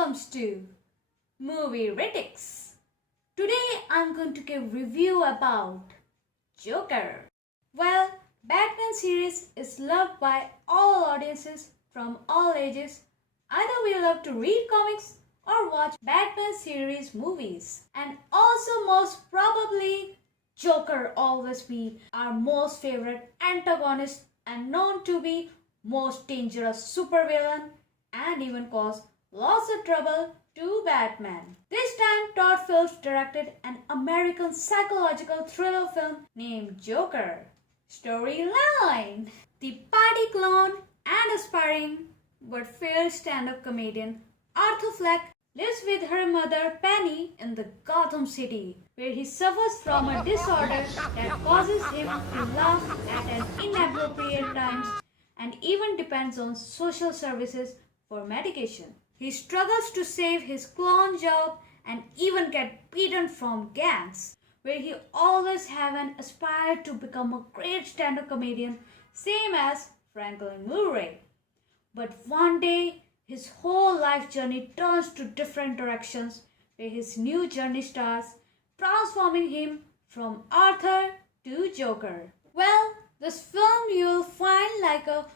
welcome to Movie Critics. Today I'm going to give review about Joker. Well, Batman series is loved by all audiences from all ages. Either we love to read comics or watch Batman series movies. And also most probably Joker always be our most favorite antagonist and known to be most dangerous supervillain and even cause lots of trouble to Batman. This time Todd Phillips directed an American psychological thriller film named Joker. Storyline: the party clown and aspiring but failed stand-up comedian Arthur Fleck lives with her mother Penny in the Gotham City, where he suffers from a disorder that causes him to laugh at an inappropriate times and even depends on social services for medication. He struggles to save his clown job and even get beaten from gangs, where he always have an aspire to become a great stand-up comedian, same as Franklin Murray. But one day, his whole life journey turns to different directions, where his new journey starts, transforming him from Arthur to Joker. Well, this film you'll find like a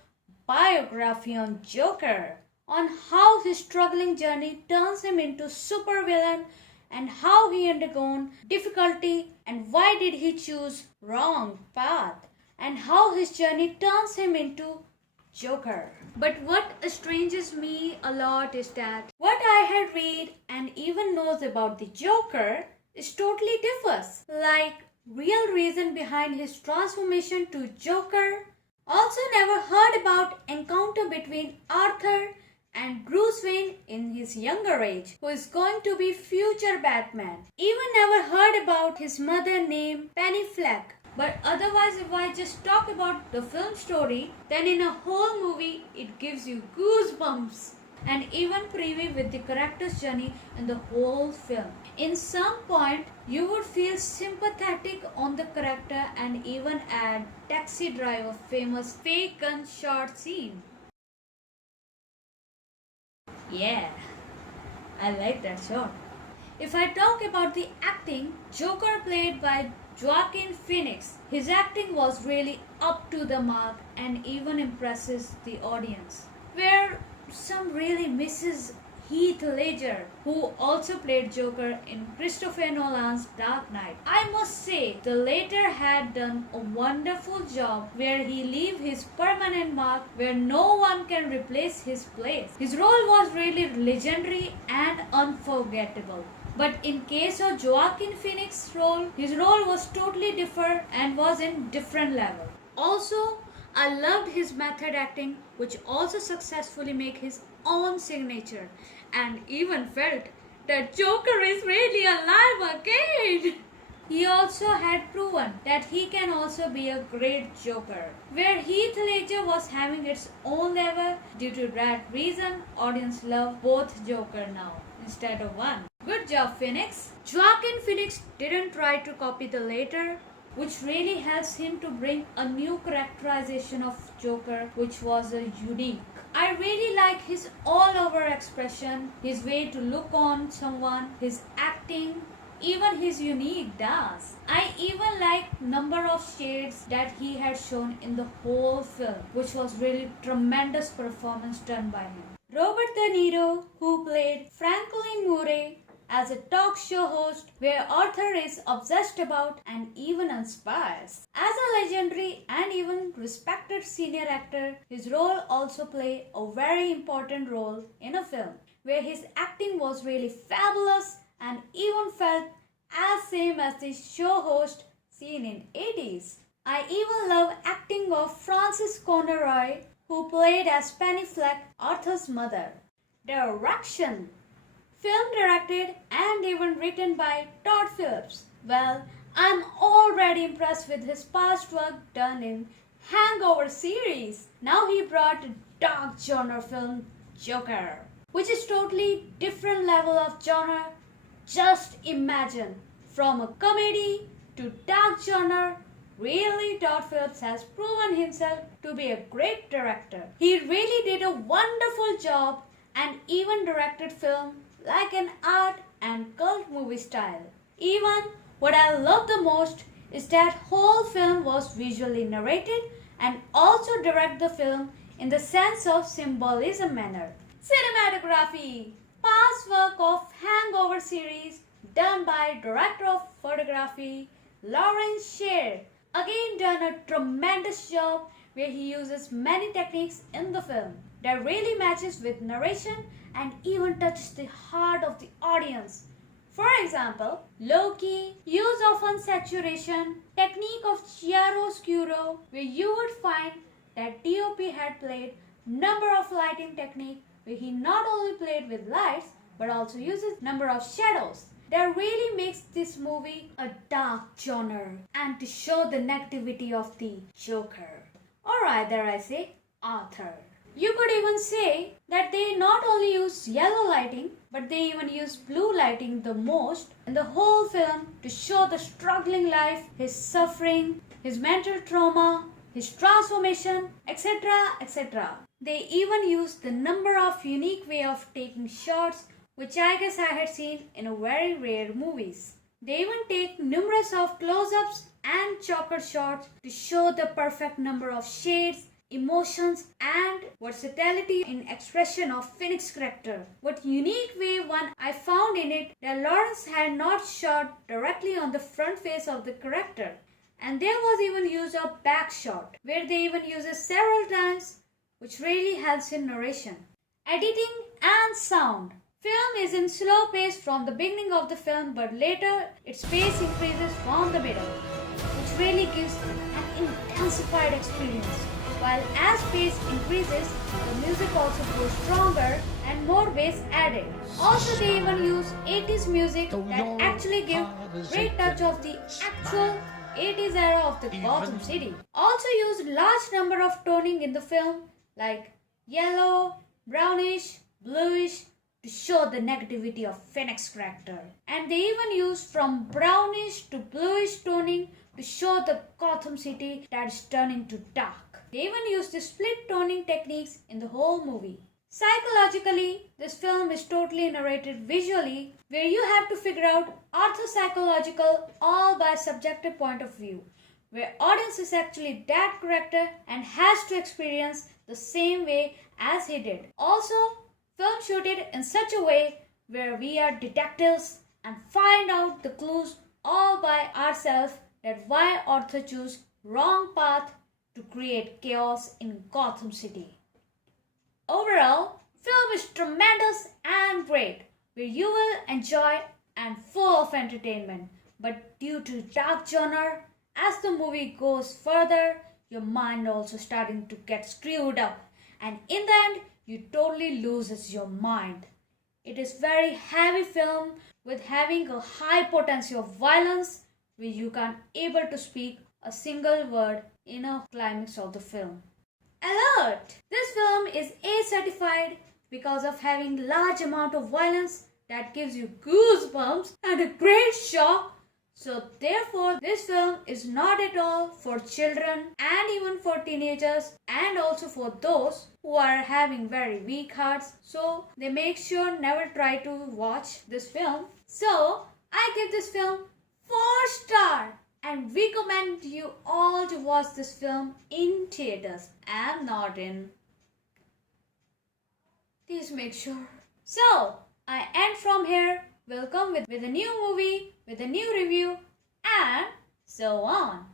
biography on Joker, on how his struggling journey turns him into supervillain and how he undergone difficulty and why did he choose wrong path and how his journey turns him into Joker. But what estranges me a lot is that what I had read and even knows about the Joker is totally differs. Like real reason behind his transformation to Joker. Also never heard about encounter between Arthur and Bruce Wayne in his younger age, who is going to be future Batman. Even never heard about his mother named Penny Fleck. But otherwise, if I just talk about the film story, then in a whole movie, it gives you goosebumps and even preview with the character's journey in the whole film. In some point, you would feel sympathetic on the character and even add Taxi Driver famous fake gunshot scene. Yeah, I like that shot. If I talk about the acting, Joker played by Joaquin Phoenix. His acting was really up to the mark and even impresses the audience. Where some really misses Heath Ledger, who also played Joker in Christopher Nolan's Dark Knight. I must say, the latter had done a wonderful job where he leave his permanent mark where no one can replace his place. His role was really legendary and unforgettable. But in case of Joaquin Phoenix's role, his role was totally different and was in different level. Also, I loved his method acting, which also successfully make his own signature, and even felt that Joker is really alive again. He also had proven that he can also be a great Joker. Where Heath Ledger was having its own level, due to that reason, audience love both Joker now instead of one. Good job, Phoenix. Joaquin Phoenix didn't try to copy the latter, which really helps him to bring a new characterization of Joker, which was a unique. I really like his all-over expression, his way to look on someone, his acting, even his unique dance. I even like number of shades that he had shown in the whole film, which was really tremendous performance done by him. Robert De Niro, who played Franklin Murray as a talk show host where Arthur is obsessed about and even inspires. As a legendary and even respected senior actor, his role also played a very important role in a film where his acting was really fabulous and even felt as same as the show host seen in 80s. I even love acting of Frances Conroy, who played as Penny Fleck, Arthur's mother. Direction: film directed and even written by Todd Phillips. Well, I'm already impressed with his past work done in Hangover series. Now he brought a dark genre film Joker, which is totally different level of genre. Just imagine, from a comedy to dark genre. Really, Todd Phillips has proven himself to be a great director. He really did a wonderful job and even directed film like an art and cult movie style. Even what I love the most is that whole film was visually narrated and also direct the film in the sense of symbolism manner. Cinematography, past work of Hangover series done by director of photography Lawrence Sher, again done a tremendous job where he uses many techniques in the film that really matches with narration and even touches the heart of the audience. For example, low-key, use of unsaturation, technique of chiaroscuro, where you would find that DOP had played number of lighting technique where he not only played with lights but also uses number of shadows. That really makes this movie a dark genre and to show the negativity of the Joker. Or rather I say Arthur. You could even say that they not only use yellow lighting, but they even use blue lighting the most in the whole film to show the struggling life, his suffering, his mental trauma, his transformation, etc. etc. They even use the number of unique way of taking shots, which I guess I had seen in a very rare movies. They even take numerous of close-ups and choker shots to show the perfect number of shades, emotions and versatility in expression of Phoenix character. What unique way one I found in it that Lawrence had not shot directly on the front face of the character, and there was even use of back shot where they even use it several times, which really helps in narration. Editing and sound. Film is in slow pace from the beginning of the film, but later its pace increases from the middle, which really gives an intensified experience. While as pace increases, the music also grows stronger and more bass added. Also they even use 80s music that actually give great touch of the actual 80s era of the Gotham City. Also used large number of toning in the film like yellow, brownish, bluish to show the negativity of Phoenix character. And they even use from brownish to bluish toning to show the Gotham City that is turning to dark. They even use the split toning techniques in the whole movie. Psychologically, this film is totally narrated visually, where you have to figure out Arthur's psychological all by subjective point of view, where audience is actually that character and has to experience the same way as he did. Also, film shooted in such a way where we are detectives and find out the clues all by ourselves that why Arthur chose wrong path to create chaos in Gotham City. Overall, film is tremendous and great, where you will enjoy and full of entertainment. But due to dark genre, as the movie goes further, your mind also starting to get screwed up, and in the end, you totally loses your mind. It is very heavy film with having a high potency of violence, where you can't able to speak a single word in a climax of the film. Alert! This film is A certified because of having large amount of violence that gives you goosebumps and a great shock. So therefore this film is not at all for children and even for teenagers and also for those who are having very weak hearts. So they make sure never try to watch this film. So I give this film 4 stars. And recommend you all to watch this film in theaters and not in. Please make sure. So, I end from here. We'll come with a new movie, with a new review, and so on.